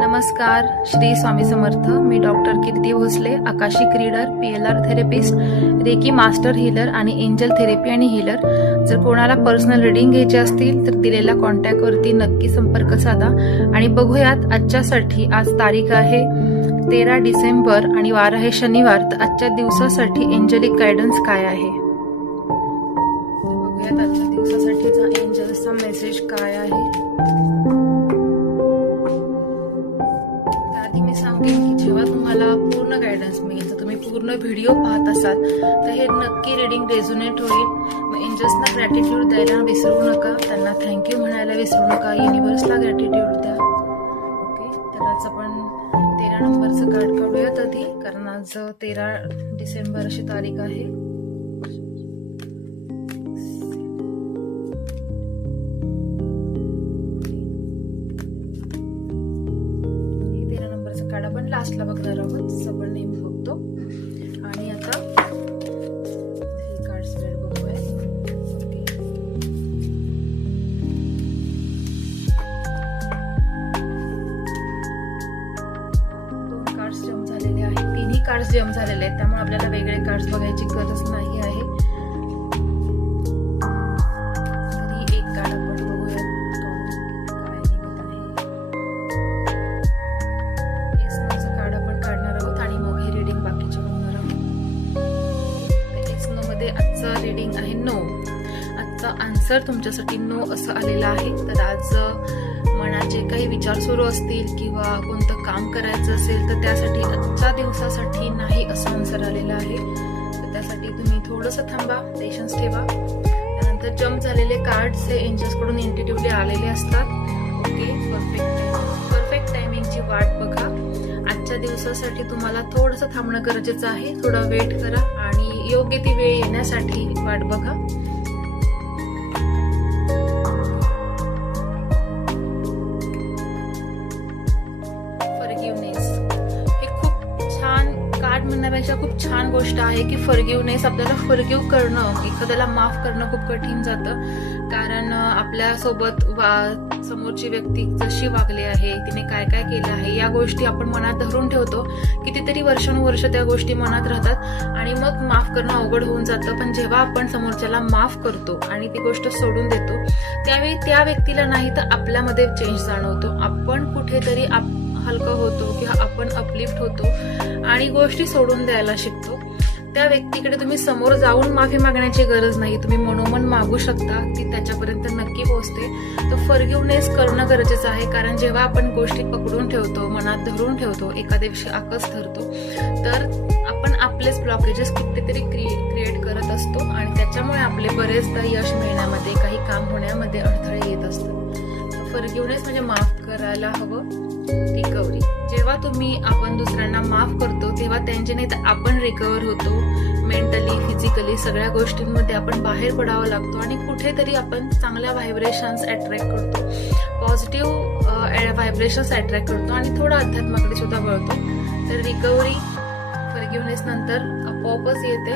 नमस्कार. श्री स्वामी समर्थ. मी doctor Kirti Bhosale, akashic reader, PLR therapist, reiki master healer आणि एंजल थेरपी आणि हीलर. जर कोणाला पर्सनल रीडिंग घ्यायचे असतील तर दिलेल्या कॉन्टॅक्टवरती नक्की संपर्क साधा. आणि बघूयात आजच्यासाठी. आज तारीख आहे 13 डिसेंबर आणि वार आहे शनिवार. तर आजच्या दिवसासाठी एंजलिक गायडन्स काय आहे बघूयात. आजच्या दिवसासाठीचा एंजल्सचा मेसेज काय आहे. मी सांगेन की जेव्हा तुम्हाला पूर्ण गायडन्स मिळेल, तर तुम्ही पूर्ण व्हिडिओ पाहत असाल तर हे नक्की रीडिंग रेझोनेट होईल. मग एंजल्सना ग्रॅटिट्यूड द्यायला विसरू नका, त्यांना थँक्यू म्हणायला विसरू नका, युनिव्हर्सला ग्रॅटिट्यूड द्या. ओके, तर आज आपण 13 नंबरचं कार्ड काढूयात आधी, कारण आज 13 डिसेंबर अशी तारीख आहे. कार्ड आपण लास्टला बघणार आहोत, आपण नेहमी बघतो. आणि आता हे कार्ड स्प्रेड बघूया. ओके, दोन कार्ड्स जम झालेले आहेत, तिन्ही कार्ड्स जम झालेले आहेत, त्यामुळे आपल्याला वेगळे कार्ड्स बघायची गरज नाही आहे. तरी एक कार्ड आपण बघूया काय निघत आहे. आजचं रीडिंग आहे नो. आजचा आन्सर तुमच्यासाठी नो असं आलेला आहे. तर आज मनात जे काही विचार सुरू असतील किंवा कोणतं काम करायचं असेल तर त्यासाठी आजच्या दिवसासाठी नाही असं आन्सर आलेलं आहे. तर त्यासाठी तुम्ही थोडंसं थांबा, पेशन्स ठेवा. त्यानंतर जम्प झालेले कार्ड्स हे एंजल्स कडून इंट्युटिव्हली आलेले असतात. ओके, परफेक्ट टायमिंगची वाट बघा. आजच्या दिवसासाठी तुम्हाला थोडंसं थांबणं गरजेचं आहे. थोडा वेट करा आणि योग्य ती वेळ येण्यासाठी वाट बघा. फॉरगिव्हनेस हे खूप छान कार्ड म्हणण्यापेक्षा खूप छान गोष्ट आहे की फॉरगिव्हनेस, आपल्याला फॉरगिव्ह करणं, एखाद्याला माफ करणं खूप कठीण जातं. कारण आपल्या सोबत समोरची व्यक्ती जशी वागली आहे, तिने काय काय केलं आहे, या गोष्टी आपण मनात धरून ठेवतो. कितीतरी वर्षानुवर्ष त्या गोष्टी मनात राहतात आणि मग माफ करणं अवघड होऊन जातं. पण जेव्हा आपण समोरच्याला माफ करतो आणि ती गोष्ट सोडून देतो, त्यावेळी त्या व्यक्तीला नाही तर आपल्यामध्ये चेंज जाणवतो. आपण कुठेतरी हलकं होतो किंवा आपण अपलिफ्ट होतो आणि गोष्टी सोडून द्यायला शिकतो. त्या व्यक्तीकडे तुम्ही समोर जाऊन माफी मागण्याची गरज नाही, तुम्ही मनोमन मागू शकता, ती त्याच्यापर्यंत नक्की पोहोचते. तर फॉरगिव्हनेस करणं गरजेचं आहे. कारण जेव्हा आपण गोष्टी पकडून ठेवतो, मनात धरून ठेवतो, एखाद्याविषयी आकस धरतो, तर आपण आपलेच ब्लॉकेजेस कुठेतरी क्रिएट करत असतो आणि त्याच्यामुळे आपले बरेचदा यश मिळण्यामध्ये, काही काम होण्यामध्ये अडथळे येत असतात. फॉरगिव्हनेस म्हणजे माफ करायला हवं. रिकव्हरी, जेव्हा आपण दुसऱ्यांना माफ करतो तेव्हा त्यांचे नाही तर आपण रिकव्हर होतो. मेंटली, फिजिकली सगळ्या गोष्टींमध्ये आपण बाहेर पडावं लागतो आणि कुठेतरी आपण चांगल्या व्हायब्रेशन्स अट्रॅक्ट करतो, पॉझिटिव्ह व्हायब्रेशन्स अट्रॅक्ट करतो आणि थोडं अध्यात्माकडे सुद्धा वळतो. तर रिकव्हरी फॉरगिव्हनेस नंतर आपोआपच येते.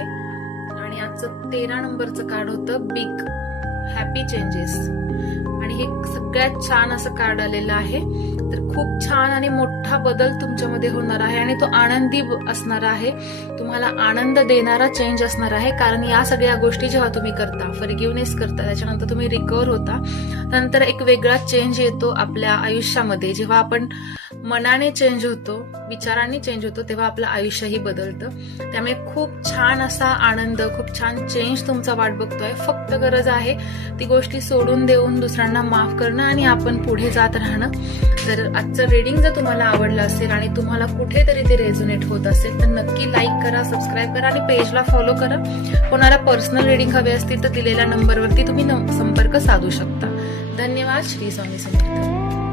आणि आजचं 13 नंबरचं कार्ड होतं बिग हॅपी चेंजेस आणि हे सगळ्यात छान असं कार्ड आलेलं आहे. तर खूप छान आणि मोठा बदल तुमच्यामध्ये होणार आहे आणि तो आनंदी असणार आहे, तुम्हाला आनंद देणारा चेंज असणार आहे. कारण या सगळ्या गोष्टी जेव्हा तुम्ही करता, फॉरगिव्हनेस करता, त्याच्यानंतर तुम्ही रिकव्हर होता, त्यानंतर एक वेगळा चेंज येतो आपल्या आयुष्यामध्ये. जेव्हा आपण मनाने चेंज होतो, विचारांनी चेंज होतो, तेव्हा आपलं आयुष्यही बदलतं. त्यामुळे खूप छान असा आनंद, खूप छान चेंज तुमचा वाट बघतोय. फक्त गरज आहे ती गोष्टी सोडून देऊन दुसऱ्यांना माफ करणं आणि आपण पुढे जात राहणं. तर आजचं रीडिंग जर तुम्हाला आवडलं असेल आणि तुम्हाला कुठेतरी ते रेझोनेट होत असेल तर नक्की लाईक करा, सबस्क्राईब करा आणि पेजला फॉलो करा. कोणाला पर्सनल रीडिंग हवे असतील तर दिलेल्या नंबरवरती तुम्ही संपर्क साधू शकता. धन्यवाद. श्री स्वामी समर्थ.